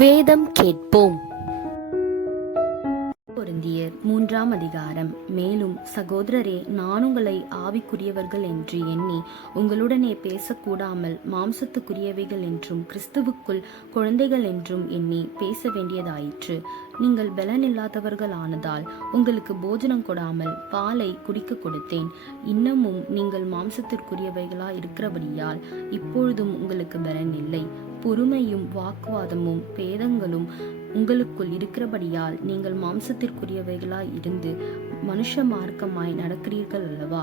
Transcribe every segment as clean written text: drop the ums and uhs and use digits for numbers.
வேதம் கேட்போம். கொரிந்தியர் 3ஆம் அதிகாரம். மேலும் சகோதரரே, நான் உங்களை ஆவிக்குரியவர்கள் என்று எண்ணி உங்களுடனே பேசக்கூடாமல் மாம்சத்துக்குரியவைகள் என்றும் கிறிஸ்துவுக்குள் குழந்தைகள் என்றும் எண்ணி பேச வேண்டியதாயிற்று. நீங்கள் பலனில்லாதவர்கள் ஆனதால் உங்களுக்கு போஜனம் கொடாமல் பாலை குடிக்க கொடுத்தேன். இன்னமும் நீங்கள் மாம்சத்திற்குரியவைகளா இருக்கிறபடியால் இப்பொழுதும் உங்களுக்கு பலன் இல்லை. பொறுமையும் வாக்குவாதமும் பேதங்களும் உங்களுக்குள் இருக்கிறபடியால் நீங்கள் மாம்சத்திற்குரியவைகளாய் இருந்து மனுஷ மார்க்கமாய் நடக்கிறீர்கள் அல்லவா?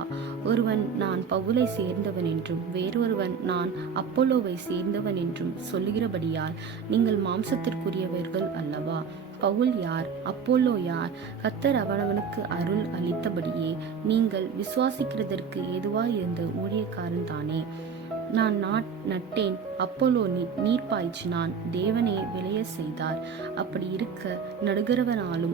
ஒருவன் நான் பவுலை சேர்ந்தவன் என்றும் வேறொருவன் நான் அப்போலோவை சேர்ந்தவன் என்றும் சொல்லுகிறபடியால் நீங்கள் மாம்சத்திற்குரியவர்கள் அல்லவா? பவுல் யார்? அப்போலோ யார்? கர்த்தர் அவனவனுக்கு அருள் அளித்தபடியே நீங்கள் விசுவாசிக்கிறதற்கு ஏதுவாய் இருந்த ஊழியக்காரன் தானே. நான் நட்டேன், அப்போலோ நீர் பாய்ச்சினான், தேவனே விளைய செய்தார். அப்படி இருக்க நடுகிறவனாலும்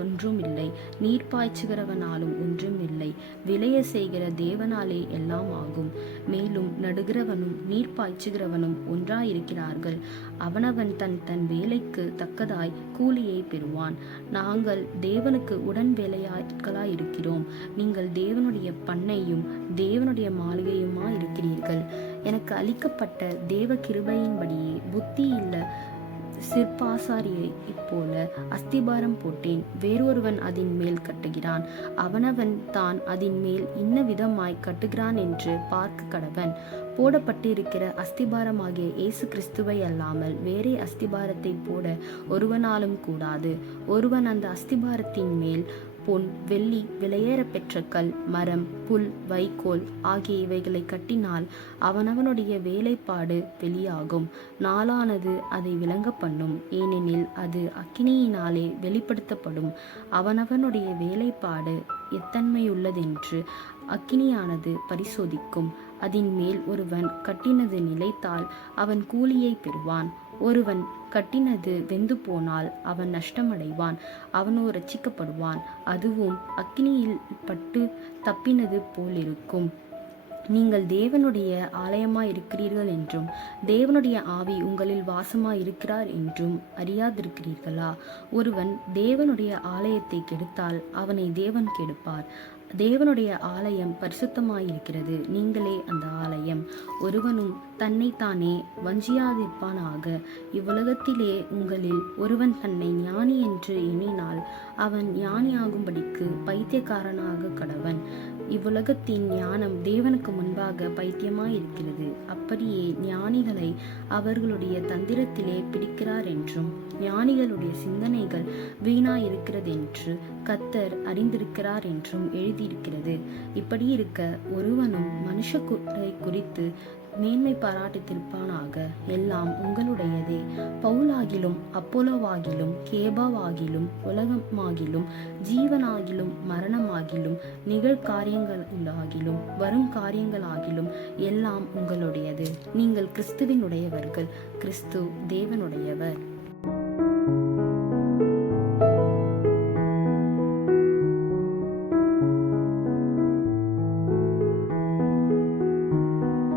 ஒன்றும் இல்லை, நீர் பாய்ச்சுகிறவனாலும் ஒன்றும் இல்லை, விளைய செய்கிற தேவனாலே எல்லாம் ஆகும். மேலும் நடுகிறவனும் நீர் பாய்ச்சுகிறவனும் ஒன்றாயிருக்கிறார்கள். அவனவன் தன் வேலைக்கு தக்கதாய் கூலியை பெறுவான். நாங்கள் தேவனுக்கு உடன் வேலையாட்களாயிருக்கிறோம். நீங்கள் தேவனுடைய பண்ணையும் தேவனுடைய மாளிகையுமா இருக்கிறீர்கள். எனக்கு அளிக்கப்பட்ட தேவ கிருபையின்படியே புத்தி இல்ல சிற்பாசாரியை இப்போல அஸ்திபாரம் போட்டேன். வேறொருவன் அதன் மேல் கட்டுகிறான். அவனவன் தான் அதன் மேல் இன்ன விதமாய் கட்டுகிறான் என்று பார்க்க கடவன். போடப்பட்டிருக்கிற அஸ்திபாரமாகிய இயேசு கிறிஸ்துவை அல்லாமல் வேறே அஸ்திபாரத்தை போட ஒருவனாலும் கூடாது. ஒருவன் அந்த அஸ்திபாரத்தின் மேல் பொன், வெள்ளி, விலையேற பெற்ற கல், மரம், புல், வைக்கோல் ஆகிய இவைகளை கட்டினால் அவனவனுடைய வேலைப்பாடு வெளியாகும். நாளானது அதை விளங்க பண்ணும். ஏனெனில் அது அக்கினியினாலே வெளிப்படுத்தப்படும். அவனவனுடைய வேலைப்பாடு எத்தன்மையுள்ளதென்று அக்கினியானது பரிசோதிக்கும். அதன் மேல் ஒருவன் கட்டினது நிலைத்தால் அவன் கூலியை பெறுவான். ஒருவன் கட்டினது வெந்து போனால் அவன் நஷ்டமடைவான், அவனோ ரட்சிக்கப்படுவான். அதுவும் அக்கினியில் பட்டு தப்பினது போலிருக்கும். நீங்கள் தேவனுடைய ஆலயமாய் இருக்கிறீர்கள் என்றும் தேவனுடைய ஆவி உங்களில் வாசமாய் இருக்கிறார் என்றும் அறியாதிருக்கிறீர்களா? ஒருவன் தேவனுடைய ஆலயத்தை கெடுத்தால் அவனை தேவன் கெடுப்பார். தேவனுடைய ஆலயம் பரிசுத்தமாயிருக்கிறது, நீங்களே அந்த ஆலயம். ஒருவனும் தன்னைத்தானே வஞ்சியாதிருப்பானாக. இவ்வுலகத்திலே உங்களில் ஒருவன் தன்னை ஞானி என்று எண்ணினால் அவன் ஞானியாகும்படிக்கு பைத்தியக்காரனாக கடவன். இவ்வுலகத்தின் ஞானம் தேவனுக்கு முன்பாக பைத்தியமாயிருக்கிறது. அப்படியே ஞானிகளை அவர்களுடைய தந்திரத்திலே பிடிக்கிறார் என்றும் ஞானிகளுடைய சிந்தனைகள் வீணாயிருக்கிறதென்று கர்த்தர் அறிந்திருக்கிறார் என்றும் எழுதியிருக்கிறது. இப்படி இருக்க ஒருவனும் மனுஷரை குறித்து மேன்மை பாராட்டித்திருப்பானாக. எல்லாம் உங்களுடையதே. பவுலாகிலும் அப்போலோவாகிலும் கேபாவாகிலும் உலகமாகிலும் ஜீவனாகிலும் மரணமாகிலும் நிகழ்காரியங்களாகிலும் வரும் காரியங்களாகிலும் எல்லாம் உங்களுடையது. நீங்கள் கிறிஸ்துவினுடையவர்கள், கிறிஸ்து தேவனுடையவர்.